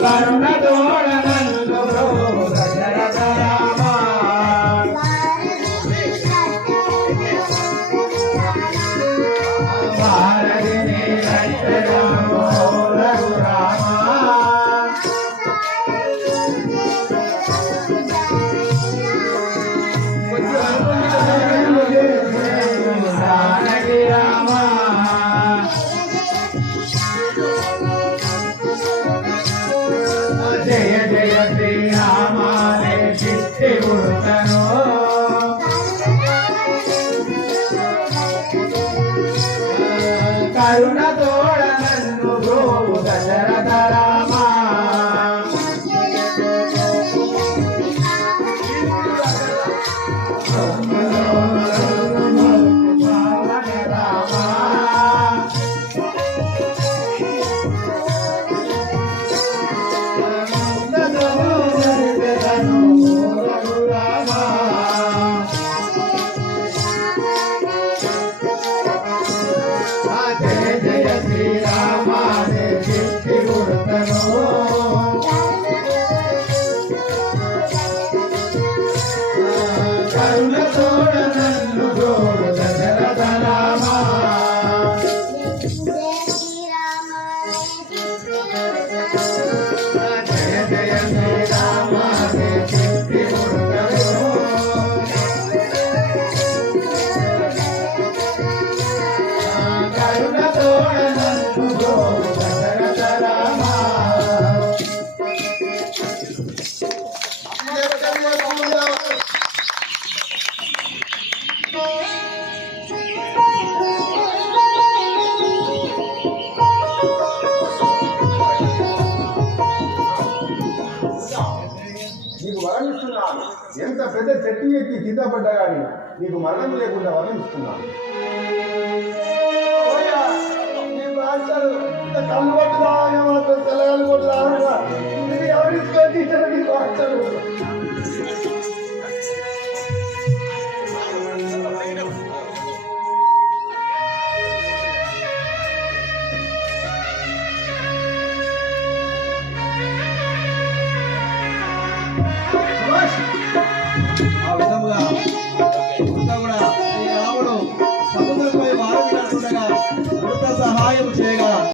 Sarna doora na జయ జయ శ్రీరామ రే కరుణ తోడ నన్ను గోవు దశరథరా ఎంత పెద్ద చెట్టు ఎక్కి కింద పడ్డా కానీ నీకు మరణం లేకుండా వర్ణిస్తున్నాను. ఎవరికి నీకు ఆ విధముగా అంతా కూడా ఈ రాముడు సముద్రంపై సహాయం చేయగా